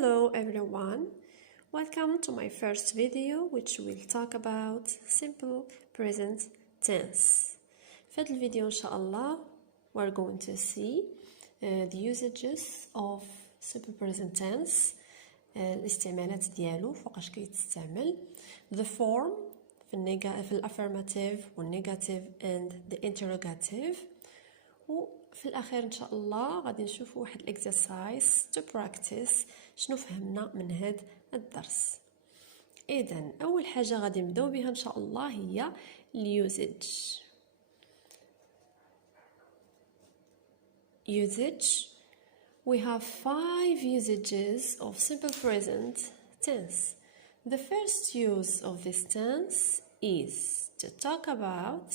Hello everyone, welcome to my first video which will talk about simple present tense. في هذا الفيديو إن شاء الله we're going to see the usages of simple present tense, الاستعمالات ديالو فوقاش كيتستعمل, the form في الافirmative والنيجاتيف and the interrogative, وفي الاخير ان شاء الله غادي نشوفوا واحد الاكسرسايز to practice شنو فهمنا من هذا الدرس. اذا اول حاجه غادي نبداو بها ان شاء الله هي اليوزج. We have 5 usages of simple present tense. The first use of this tense is to talk about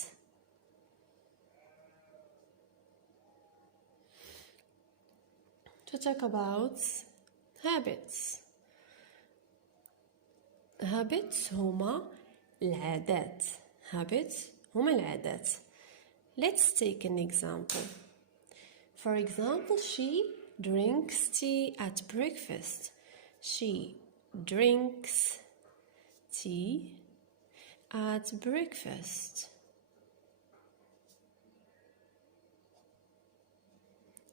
habits. Habits هما العادات. Let's take an example. For example, she drinks tea at breakfast. She drinks tea at breakfast.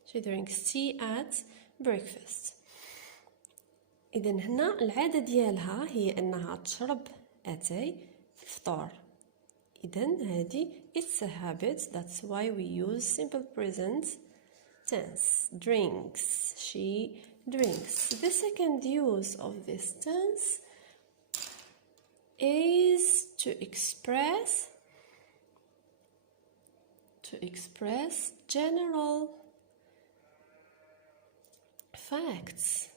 She drinks tea at breakfast. إذا هنا العادة ديالها هي أنها تشرب أتاي في الفطور. إذا هذه it's a habit. That's why we use simple present tense. Drinks. She drinks. The second use of this tense is to express general facts.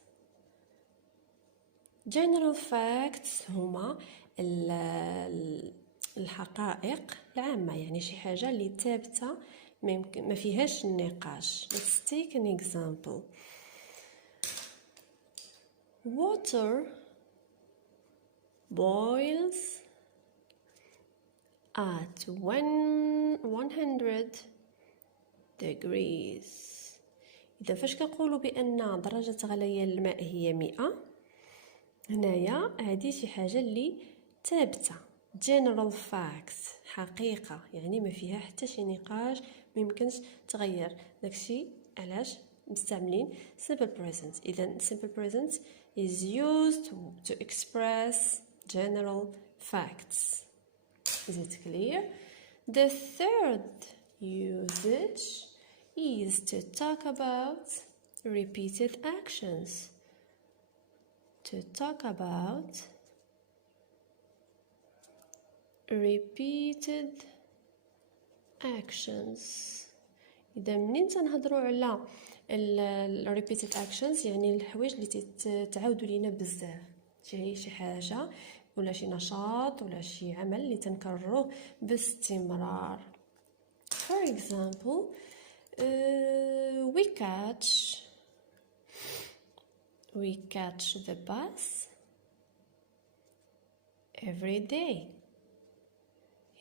General facts هما الحقائق العامة, يعني شي حاجة اللي ثابتة ما فيهاش النقاش. Let's take an example. Water boils at 100 degrees. إذا فاش كنقولوا بأن درجة غليان الماء هي 100, هنايا هذه شي حاجة اللي ثابتة. general facts حقيقة, يعني ما فيها حتى شي نقاش, ما يمكنش تغير. داكشي علاش مستعملين simple present. إذا simple present is used to express general facts. Is it clear? The third usage is to talk about repeated actions. To talk about repeated actions. إذا منين تنهضروا على repeated actions يعني الحوايج اللي تتعاودوا لينا بزاف, شي حاجة ولا شي نشاط ولا شي عمل اللي تنكرروه باستمرار. For example, we catch the bus every day.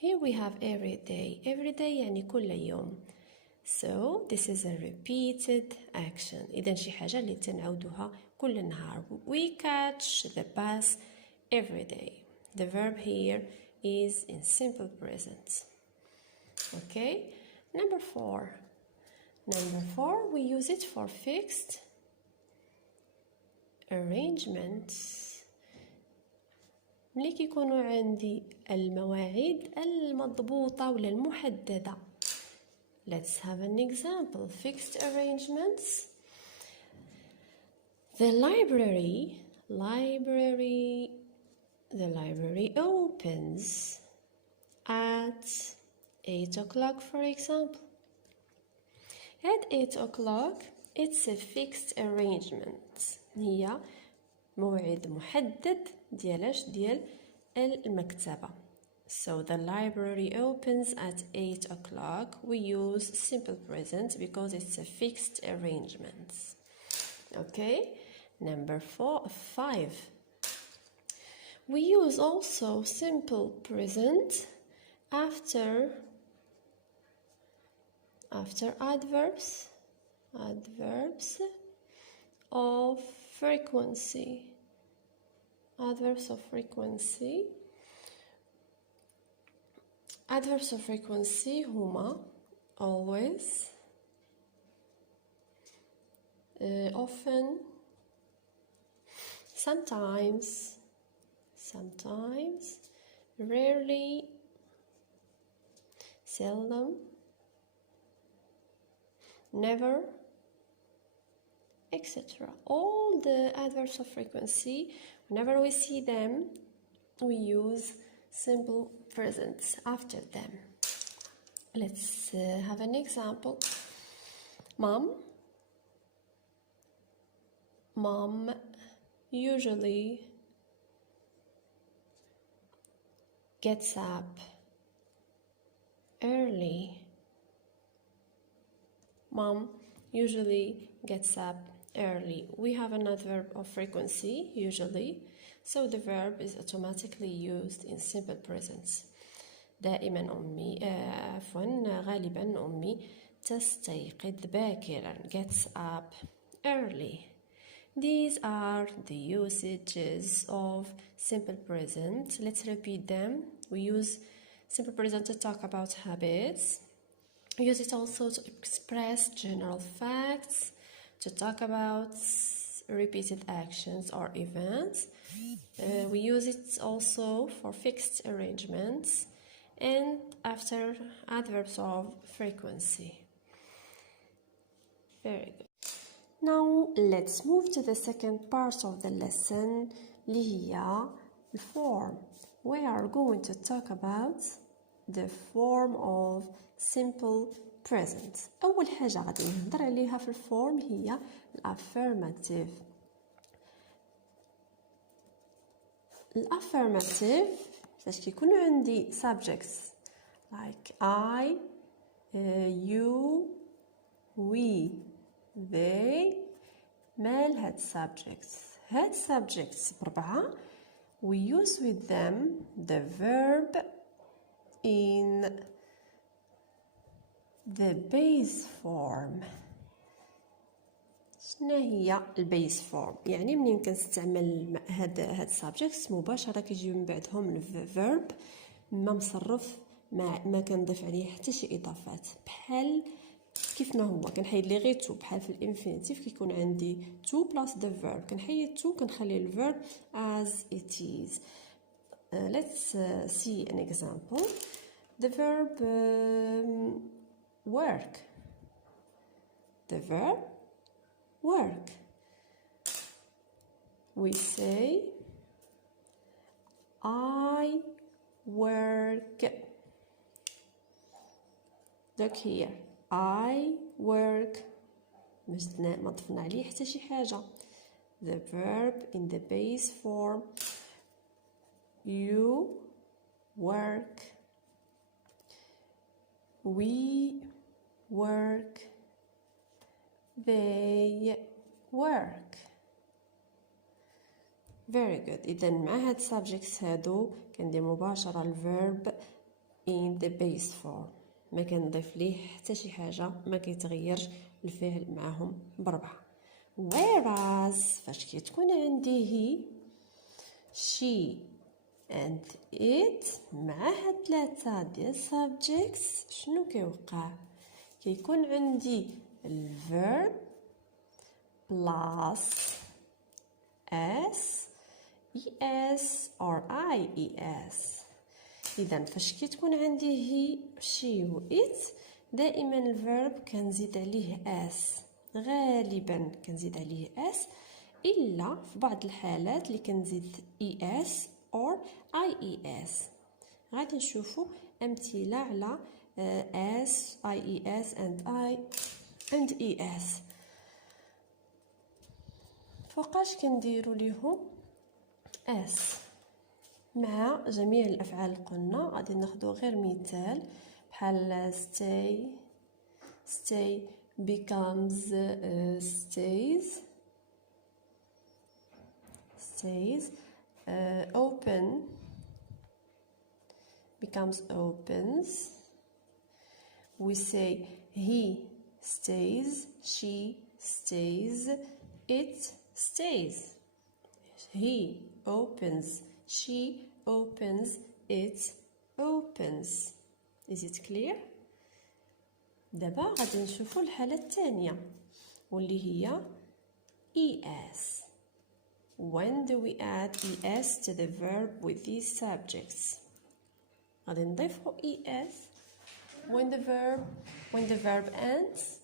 Here we have every day. Every day يعني كل يوم. So this is a repeated action. إذا شي حاجة اللي تنعودوها كل نهار. We catch the bus every day. The verb here is in simple present. Okay. Number 4, we use it for fixed arrangements. ملي كيكونوا عندي المواعيد المضبوطة ولا المحددة. Let's have an example. Fixed arrangements. The library opens at 8 o'clock, for example. At 8 o'clock, it's a fixed arrangement. هي موعد محدد ديال المكتبة. So the library opens at 8 o'clock. We use simple present because it's a fixed arrangement. Okay. Number 5. We use also simple present after adverbs of frequency. Adverbs of frequency. Adverbs of frequency هما always, often, sometimes, rarely, seldom, never, etc. All the adverbs of frequency, whenever we see them, we use simple presents after them. Let's have an example. Mom usually gets up early. Mom usually gets up early. We have an adverb of frequency, usually, so the verb is automatically used in simple presents. دائما غالبا أمي تستيقظ باكرا, gets up early. These are the usages of simple present. Let's repeat them. We use simple present to talk about habits. We use it also to express general facts, to talk about repeated actions or events. We use it also for fixed arrangements and after adverbs of frequency. Very good. Now let's move to the second part of the lesson, اللي هي form. We are going to talk about the form of simple present. أول حاجة غادي نهضر عليها في الفورم هي الأفيرماتيف. الأفيرماتيف فاش كيكونوا عندي subjects like I, you, we, they, مال هاد subjects بربعة we use with them the verb in the base form. شنو هي البيس فورم؟ يعني منين كنستعمل هاد subjects مباشرة كيجيو من بعدهم الفيرب ما مصرف ما كنضيف عليه حتى شي اضافات بحال كيف ما هو كنحيد ليه غير تو بحال في الانفينيتيف كيكون عندي تو بلاس the verb كنحيد تو كنخلي الفيرب as it is. Let's see an example. The verb work. The verb work. We say I work. Look here. I work. ما ضفنا عليه حتى شي حاجة. The verb in the base form. You work. We work. They work. Very good. إذا مع هاد subjects هادو كندير مباشرة الverb in the base form. ما كنضيف ليه حتى شي حاجة ما كيتغيرش الفعل معهم بربعة. Whereas فاش كتكون عندي هي she and it مع هاد ثلاثة ديال subjects شنو كيوقع؟ كيكون عندي الverb plus s es or ies. إذا فاش كتكون عندي هي she و it دائما الفيرب كنزيد عليه اس غالبا كنزيد عليه اس إلا في بعض الحالات اللي كنزيد es or ies. غادي نشوفوا أمثلة على s, ies and es. فوقاش كنديروا ليهم اس مع جميع الأفعال اللي قلنا. غادي ناخدو غير مثال بحال stay becomes stays. Open becomes opens. We say he stays, she stays, it stays. He opens, she opens, it opens. Is it clear? دابا غادي نشوفوا الحالة الثانية واللي هي es. When do we add es to the verb with these subjects? غادي نضيفوا es when the verb ends,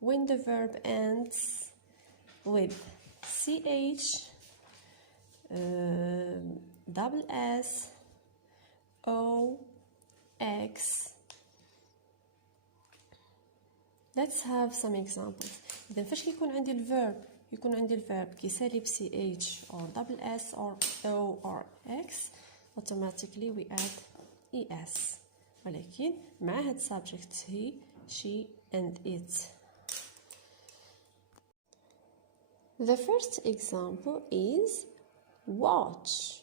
when the verb ends with ch, double s, o, x. Let's have some examples. إذا فاش يكون عندي الفيرب كيسالي ch or double s or o or x, automatically we add es. ولكن مع هاد subject he, she and it. The first example is watch.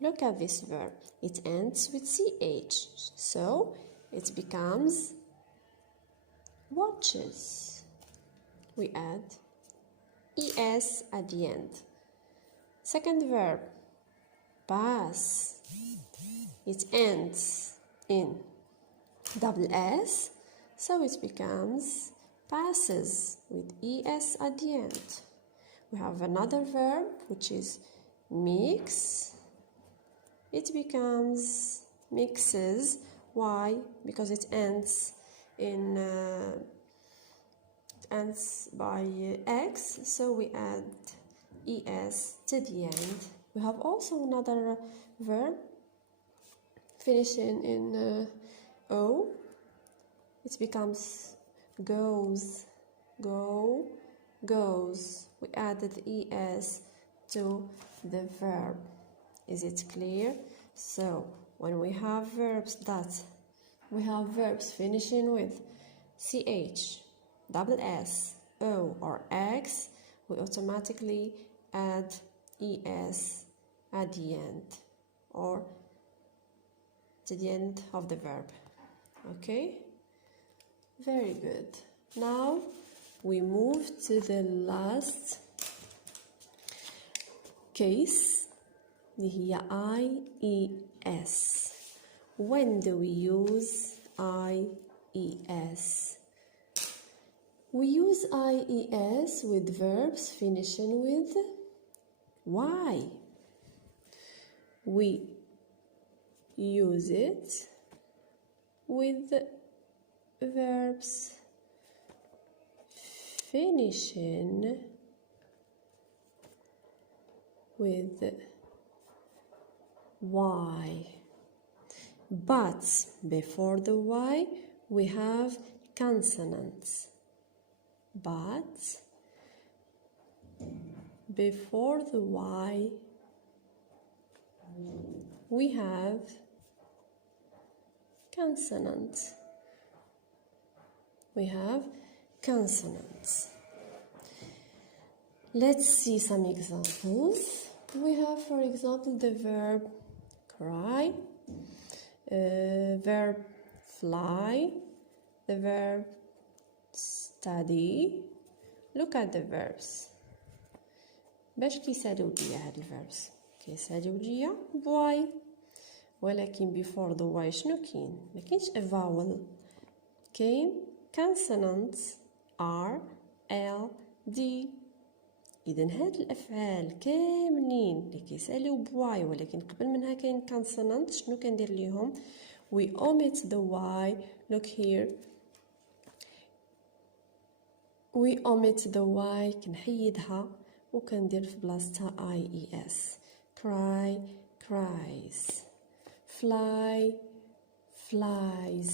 Look at this verb. It ends with ch, so it becomes watches. We add es at the end. Second verb, pass. It ends in double s, so it becomes passes with es at the end. We have another verb which is mix. It becomes mixes. Why? Because it ends by x, so we add es to the end. We have also another verb finishing in o. It becomes goes, go, goes. We added es to the verb. Is it clear? So when we have verbs finishing with ch, double s, o or x, we automatically add es at the end or to the end of the verb. Okay? Very good. Now we move to the last case, اللي هي ies. When do we use ies? We use ies with verbs finishing with y. We use it with verbs finishing with y. But before the y, we have consonants. But before the y, we have consonants. We have consonants. Let's see some examples. We have, for example, the verb cry, verb fly, the verb study. Look at the verbs. باش كيساليو ليا هاد الverbs؟ كيساليو ليا y. ولكن before the y شنو كاين؟ مكاينش a vowel، كاين consonants r l d. إذا هاد الأفعال كاملين اللي كيساليو بواي ولكن قبل منها كاين consonant، شنو كندير ليهم؟ we omit the y. Look here. we omit the y، كنحيدها وكندير في بلاصتها ies. cry cries، fly flies،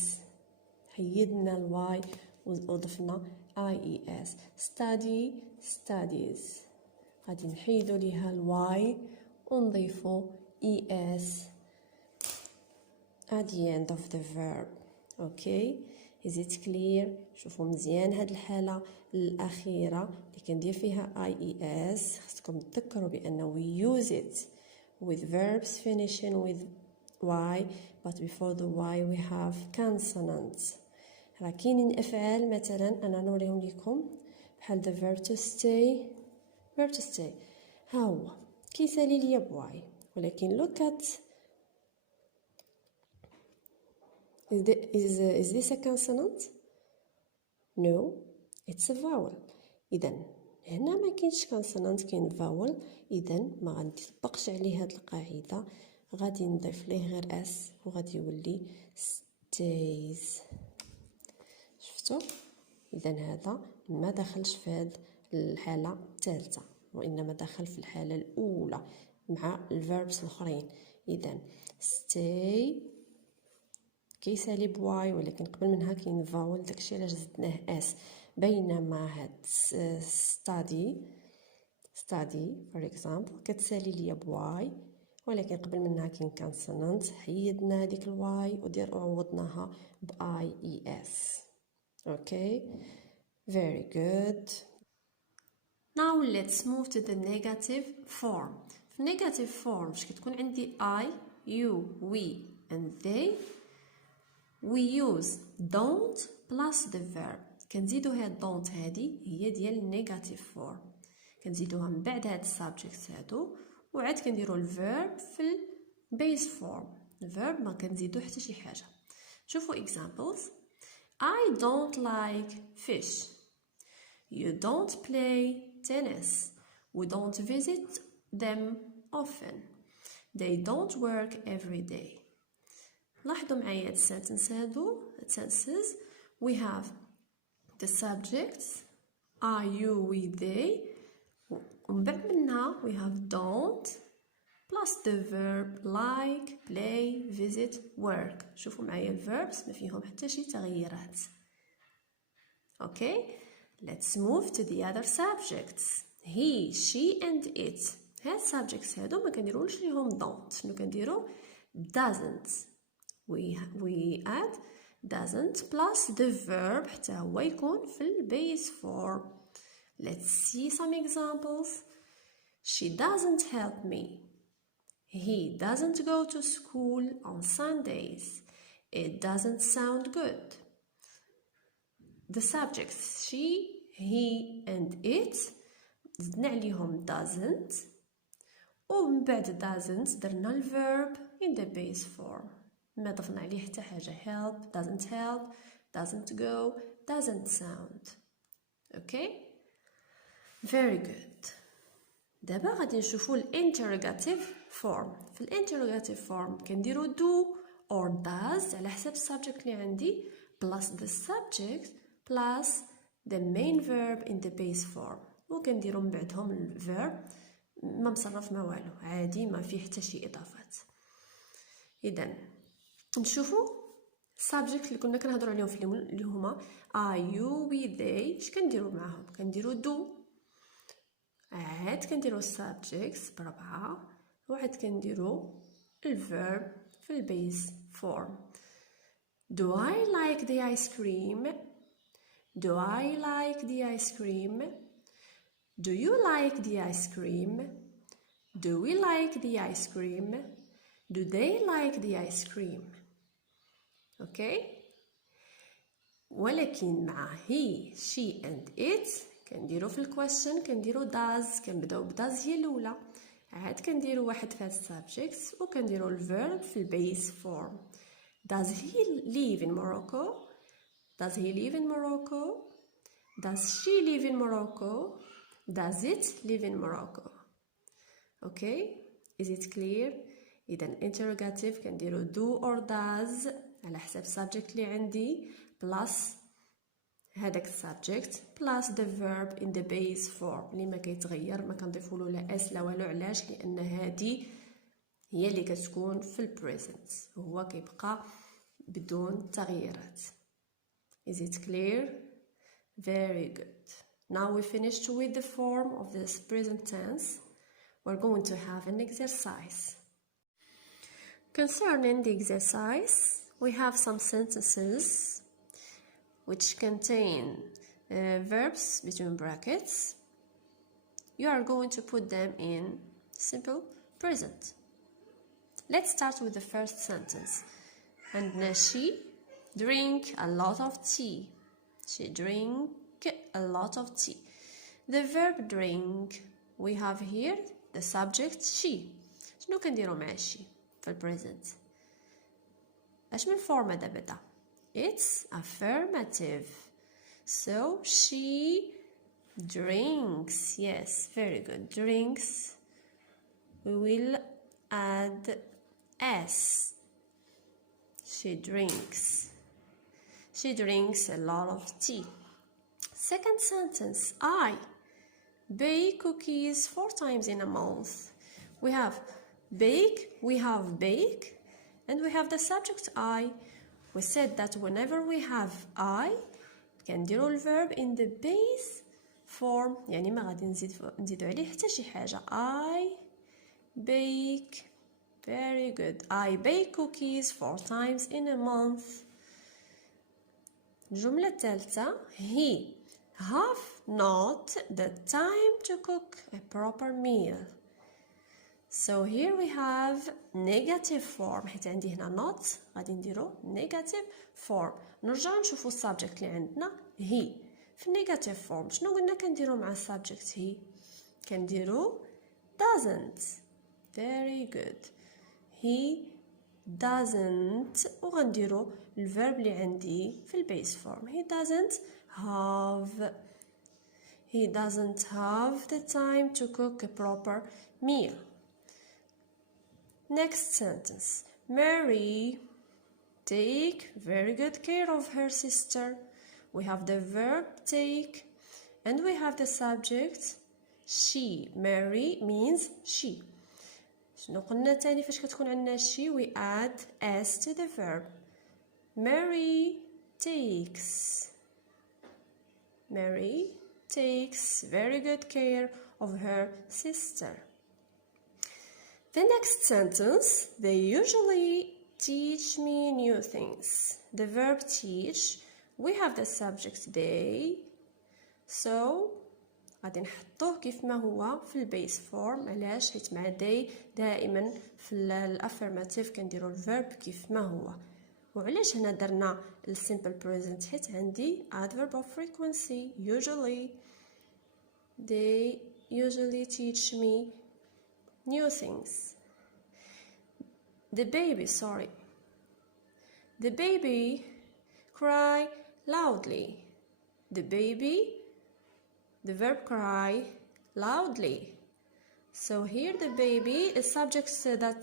حيدنا الواي وضفنا ies. study studies، غادي نحيدو ليها الواي ونضيفو es at the end of the verb. Okay? Is it clear؟ شوفوا مزيان هاد الحالة الأخيرة اللي كندير فيها ies، خصكم تذكروا بأنه we use it with verbs finishing with y, but before the y we have consonants. راه كاينين أفعال مثلا أنا نوريهم لكم بحال the verb to stay verb to stay. ها هو كيسالي ليا بواي، ولكن look at is this a consonant? No, it's a vowel. إذن هنا ما كاينش consonant، كاين vowel. إذن ما غنطبقش عليه هاد القاعدة، غادي نضيف ليه غير اس وغادي يولي stays. شفتوا؟ إذن هذا ما دخلش في هاد الحالة الثالثة، وإنما دخل في الحالة الأولى مع الverbs الآخرين. إذن stay كيسالي بواي، ولكن قبل منها كاين فاول، داكشي علاش زدناه اس. بينما هاد study for example كتسالي ليا بواي، ولكن قبل منها كاين consonant، حيدنا هذيك الواي وعوضناها باي اي اس. okay very good. now let's move to the negative form. في negative form فاش كتكون عندي I, you, we and they we use don't plus the verb. كنزيدو هاد don't هادي هي ديال negative form، كنزيدوها من بعد هاد subjects هادو، وعاد كنديرو الverb في base form. الverb ما كنزيدو حتى شي حاجة. شوفوا examples. I don't like fish. You don't play tennis. We don't visit them often. They don't work every day. لاحظوا معايا هاد السنتنس هادو sentences. We have the subjects I, you, we, they، ومن بعد منها we have don't plus the verb like, play, visit, work. شوفوا معايا الverbs ما فيهم حتى شي تغييرات. okay let's move to the other subjects. he, she and it. هاد subjects هادو ما كنديروش ليهم don't، شنو كنديرو doesn't. we add doesn't plus the verb حتى هو يكون في base form. let's see some examples. she doesn't help me. he doesn't go to school on Sundays. it doesn't sound good. the subjects she, he and it زدنا عليهم doesn't، ومن بعد doesn't درنا الverb in the base form، ما ضفنا عليه حتى حاجة. help, doesn't help, doesn't go, doesn't sound. okay very good. دابا غادي نشوفوا الانتروغاتيف فورم. في الانتروغاتيف فورم كنديروا do or does على حسب السبجكت اللي عندي plus the subject plus the main verb in the base form، وكنديروا من بعدهم الverb ما مصرف ما والو، عادي ما فيه حتى شي اضافات. اذا نشوفوا subject اللي كنا كنهضروا عليهم في اللي هما I, you, we, they. اش كنديروا معاهم؟ كنديروا do، عاد كنديروا subjects بربعة، وعاد كنديروا الverb في البيس form. do I like the ice cream? do I like the ice cream? do you like the ice cream? do we like the ice cream? do they like the ice cream? okay ولكن مع he, she and it كنديرو في الكويشن كنديرو does، كنبداو بداز هي الاولى، عاد كنديرو واحد في هاد subjects وكنديرو الverb في البيس form. does he live in Morocco? does he live in Morocco? does she live in Morocco? does it live in Morocco? okay is it clear؟ اذا interrogative كنديرو do or does على حسب subject اللي عندي plus هذاك subject plus the verb in the base form اللي ما كيتغير، ما كنضيفوا له لا اس لا والو. علاش؟ لان هذه هي اللي كتكون في present، هو كيبقى بدون تغييرات. is it clear؟ very good. now we finished with the form of this present tense. we're going to have an exercise. Concerning the exercise, we have some sentences which contain verbs between brackets. You are going to put them in simple present. Let's start with the first sentence. And she drink a lot of tea. She drink a lot of tea. The verb drink we have here the subject she. شنو كنديرو مع she في البريزنت؟ اش من فورمة دابا؟ It's affirmative. So she drinks. Yes, very good. Drinks. We will add s. She drinks. She drinks a lot of tea. Second sentence, I bake cookies 4 times in a month. We have bake, we have bake, and we have the subject I. We said that whenever we have I, كنديرو الverb in the base form. يعني ما غادي نزيدو عليه حتى شي حاجة. I bake. Very good. I bake cookies 4 times in a month. الجملة الثالثة, he have not the time to cook a proper meal. So here we have negative form. حيت عندي هنا not غادي نديرو negative form. نرجعو نشوفو subject اللي عندنا he. في negative form شنو قلنا كنديرو مع subject he؟ كنديرو doesn't. Very good. He doesn't وغنديرو الverb اللي عندي في البيس form. He doesn't have the time to cook a proper meal. Next sentence. Mary take very good care of her sister. We have the verb take and we have the subject she. Mary means she. شنو قلنا تاني فاش كتكون عندنا she we add s to the verb. Mary takes very good care of her sister. The next sentence, they usually teach me new things. The verb teach, we have the subject they, so غادي نحطوه كيف ما هو في البيس فورم. علاش؟ حيت مع they دائما في الافيرماتيف كنديروا الفيرب كيف ما هو. وعلاش هنا درنا السيمبل بريزنت؟ حيت عندي adverb of frequency. Usually they usually teach me new things. The baby cry loudly. The verb cry loudly. So here the baby, the subjects that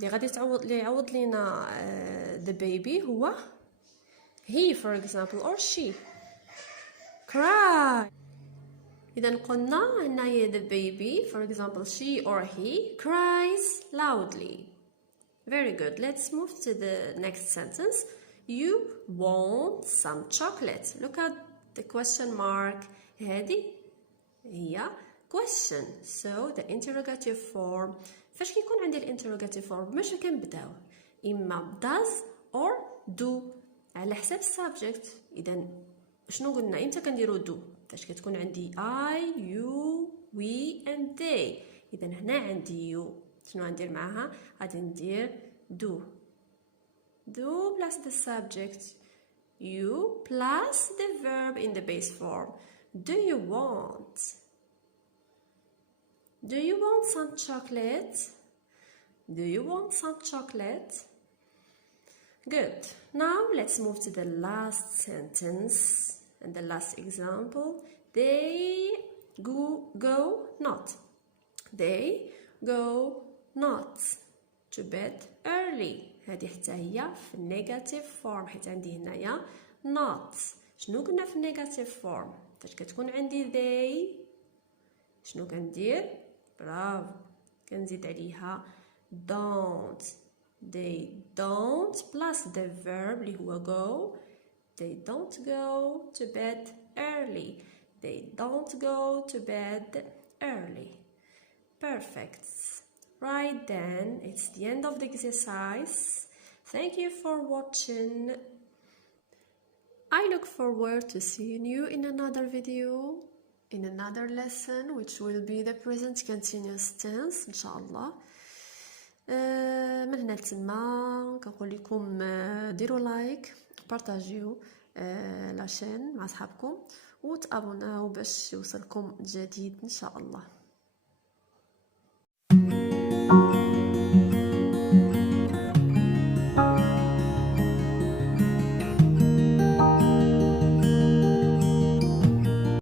اللي غادي يعوض لينا the baby هو he for example or she. Cry. إذا قلنا هنايا the baby for example she or he cries loudly. Very good. Let's move to the next sentence. You want some chocolate. Look at the question mark. هذه هي question. So the interrogative form. فاش كيكون عندي الانتروغاتيف فورم باش كنبداو اما does or do على حساب subject. اذا شنو قلنا امتى كنديرو do؟ فاش كتكون عندي I you we and they. اذا هنا عندي you شنو غندير معاها؟ غادي ندير do plus the subject, you plus the verb in the base form. Do you want some chocolate? Do you want some chocolate? Good. Now let's move to the last sentence and the last example. They go not. They go not to bed early. هذه حتى هي في negative form حيت عندي هنايا not. شنو قلنا في negative form؟ فاش كتكون عندي they شنو كندير؟ برافو كنزيد عليها don't. They don't plus the verb اللي هو go. They don't go to bed early. They don't go to bed early. Perfect. Right then, it's the end of the exercise. Thank you for watching. I look forward to seeing you in another video, in another lesson, which will be the present continuous tense إن شاء الله. من هنا لتما كنقول لكم ديروا لايك، بارطاجيو لاشين مع صحابكم وتابوناو باش يوصلكم جديد ان شاء الله.